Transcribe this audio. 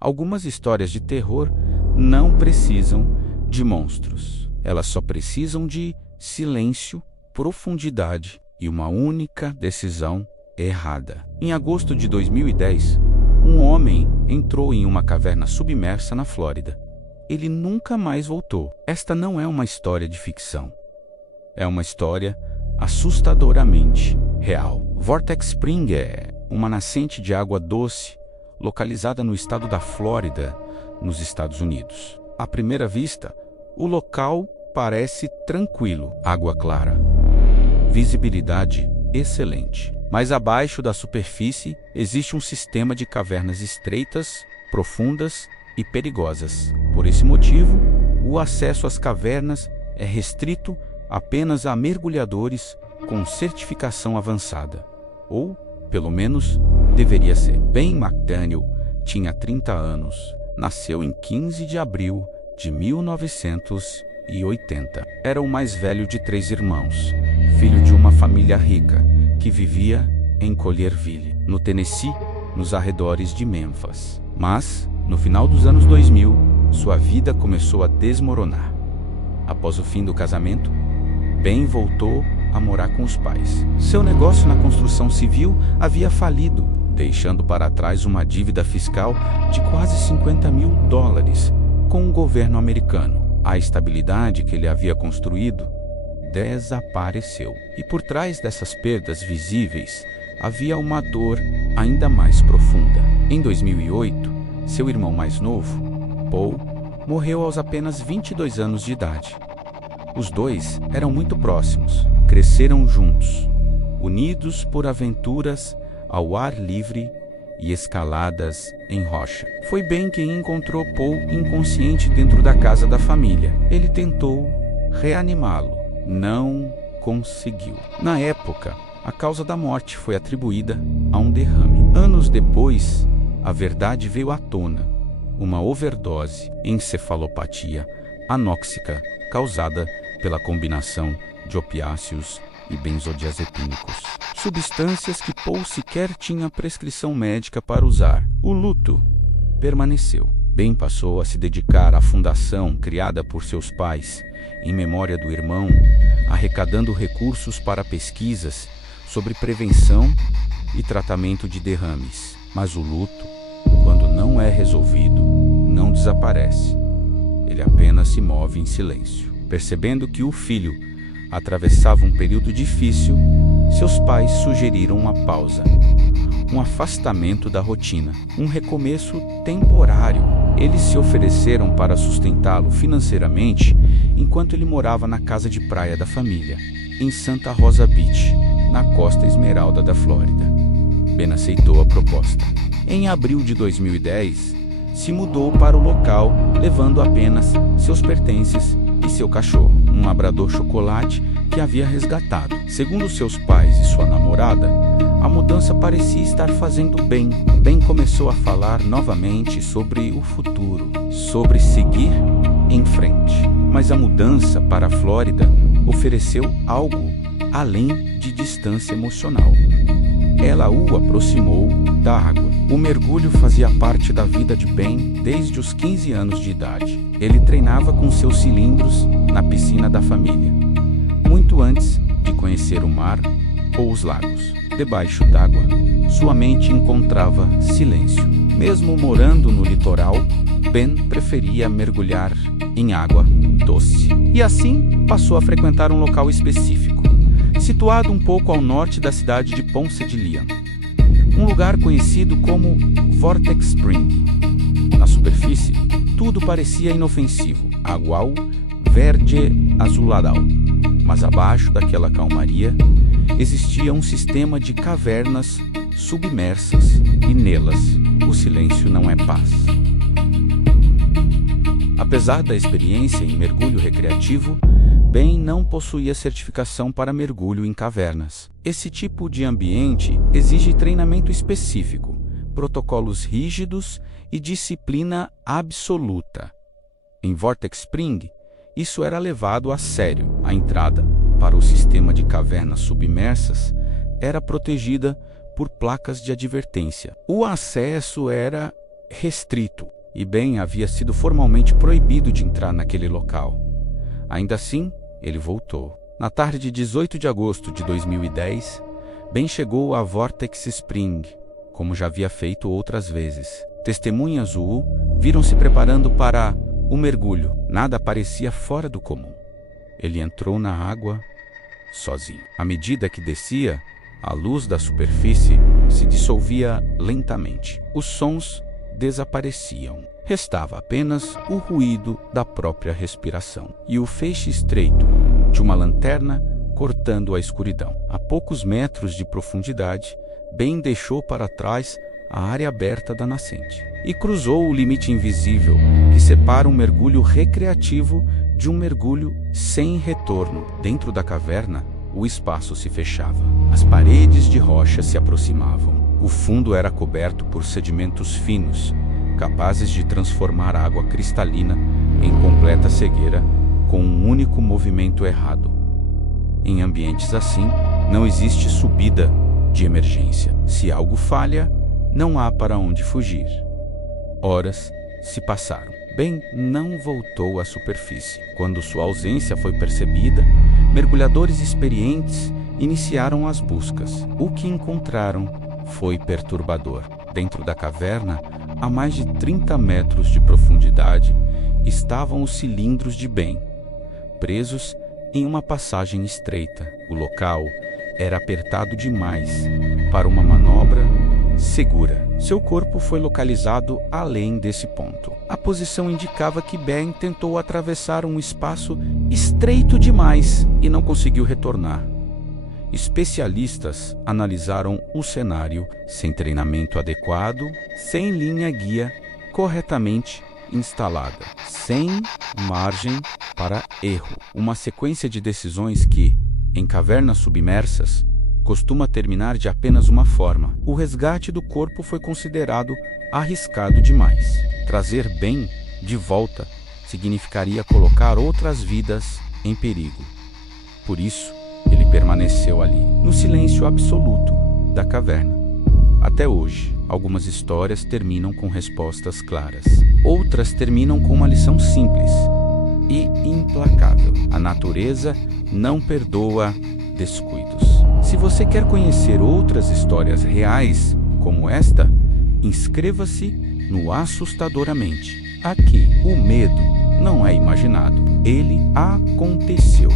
Algumas histórias de terror não precisam de monstros. Elas só precisam de silêncio, profundidade e uma única decisão errada. Em agosto de 2010, um homem entrou em uma caverna submersa na Flórida. Ele nunca mais voltou. Esta não é uma história de ficção. É uma história assustadoramente real. Vortex Spring é uma nascente de água doce localizada no estado da Flórida, nos Estados Unidos. À primeira vista, o local parece tranquilo, água clara, visibilidade excelente. Mas abaixo da superfície existe um sistema de cavernas estreitas, profundas e perigosas. Por esse motivo, o acesso às cavernas é restrito apenas a mergulhadores com certificação avançada, ou, pelo menos, deveria ser. Ben McDaniel tinha 30 anos. Nasceu em 15 de abril de 1980. Era o mais velho de 3 irmãos, filho de uma família rica que vivia em Collierville, no Tennessee, nos arredores de Memphis. Mas, no final dos anos 2000, sua vida começou a desmoronar. Após o fim do casamento, Ben voltou a morar com os pais. Seu negócio na construção civil havia falido, deixando para trás uma dívida fiscal de quase $50 mil com o governo americano. A estabilidade que ele havia construído desapareceu. E por trás dessas perdas visíveis, havia uma dor ainda mais profunda. Em 2008, seu irmão mais novo, Paul, morreu aos apenas 22 anos de idade. Os dois eram muito próximos, cresceram juntos, unidos por aventuras ao ar livre e escaladas em rocha. Foi Ben quem encontrou Paul inconsciente dentro da casa da família. Ele tentou reanimá-lo. Não conseguiu. Na época, a causa da morte foi atribuída a um derrame. Anos depois, a verdade veio à tona. Uma overdose, encefalopatia anóxica causada pela combinação de opiáceos e benzodiazepínicos, substâncias que Paul sequer tinha prescrição médica para usar. O luto permaneceu. Ben passou a se dedicar à fundação criada por seus pais em memória do irmão, arrecadando recursos para pesquisas sobre prevenção e tratamento de derrames. Mas o luto, quando não é resolvido, não desaparece. Ele apenas se move em silêncio. Percebendo que o filho atravessava um período difícil, seus pais sugeriram uma pausa, um afastamento da rotina, um recomeço temporário. Eles se ofereceram para sustentá-lo financeiramente enquanto ele morava na casa de praia da família, em Santa Rosa Beach, na costa esmeralda da Flórida. Ben aceitou a proposta. Em abril de 2010, se mudou para o local, levando apenas seus pertences e seu cachorro, um labrador chocolate que havia resgatado. Segundo seus pais e sua namorada, a mudança parecia estar fazendo bem. Ben começou a falar novamente sobre o futuro, sobre seguir em frente. Mas a mudança para a Flórida ofereceu algo além de distância emocional. Ela o aproximou da água. O mergulho fazia parte da vida de Ben desde os 15 anos de idade. Ele treinava com seus cilindros na piscina da família, muito antes de conhecer o mar ou os lagos. Debaixo d'água, sua mente encontrava silêncio. Mesmo morando no litoral, Ben preferia mergulhar em água doce. E assim, passou a frequentar um local específico, situado um pouco ao norte da cidade de Ponce de Leon. Um lugar conhecido como Vortex Spring. Na superfície, tudo parecia inofensivo, agual, verde azuladão. Mas abaixo daquela calmaria, existia um sistema de cavernas submersas e nelas, o silêncio não é paz. Apesar da experiência em mergulho recreativo, Ben não possuía certificação para mergulho em cavernas. Esse tipo de ambiente exige treinamento específico, protocolos rígidos e disciplina absoluta. Em Vortex Spring, isso era levado a sério. A entrada para o sistema de cavernas submersas era protegida por placas de advertência. O acesso era restrito e Ben havia sido formalmente proibido de entrar naquele local. Ainda assim, ele voltou. Na tarde de 18 de agosto de 2010, Ben chegou a Vortex Spring, como já havia feito outras vezes. Testemunhas o viram se preparando para o mergulho. Nada parecia fora do comum. Ele entrou na água sozinho. À medida que descia, a luz da superfície se dissolvia lentamente. Os sons desapareciam. Restava apenas o ruído da própria respiração e o feixe estreito de uma lanterna cortando a escuridão. A poucos metros de profundidade, Ben deixou para trás a área aberta da nascente e cruzou o limite invisível que separa um mergulho recreativo de um mergulho sem retorno. Dentro da caverna, o espaço se fechava. As paredes de rocha se aproximavam. O fundo era coberto por sedimentos finos, capazes de transformar a água cristalina em completa cegueira com um único movimento errado. Em ambientes assim, não existe subida de emergência. Se algo falha, não há para onde fugir. Horas se passaram. Ben não voltou à superfície. Quando sua ausência foi percebida, mergulhadores experientes iniciaram as buscas. O que encontraram foi perturbador. Dentro da caverna, a mais de 30 metros de profundidade, estavam os cilindros de Ben, presos em uma passagem estreita. O local era apertado demais para uma manobra segura. Seu corpo foi localizado além desse ponto. A posição indicava que Ben tentou atravessar um espaço estreito demais e não conseguiu retornar. Especialistas analisaram o cenário sem treinamento adequado, sem linha guia corretamente instalada, sem margem para erro. Uma sequência de decisões que, em cavernas submersas, costuma terminar de apenas uma forma. O resgate do corpo foi considerado arriscado demais. Trazer Ben de volta significaria colocar outras vidas em perigo. Por isso, ele permaneceu ali, no silêncio absoluto da caverna. Até hoje, algumas histórias terminam com respostas claras. Outras terminam com uma lição simples e implacável. A natureza não perdoa descuidos. Se você quer conhecer outras histórias reais como esta, inscreva-se no Assustadoramente. Aqui, o medo não é imaginado, ele aconteceu.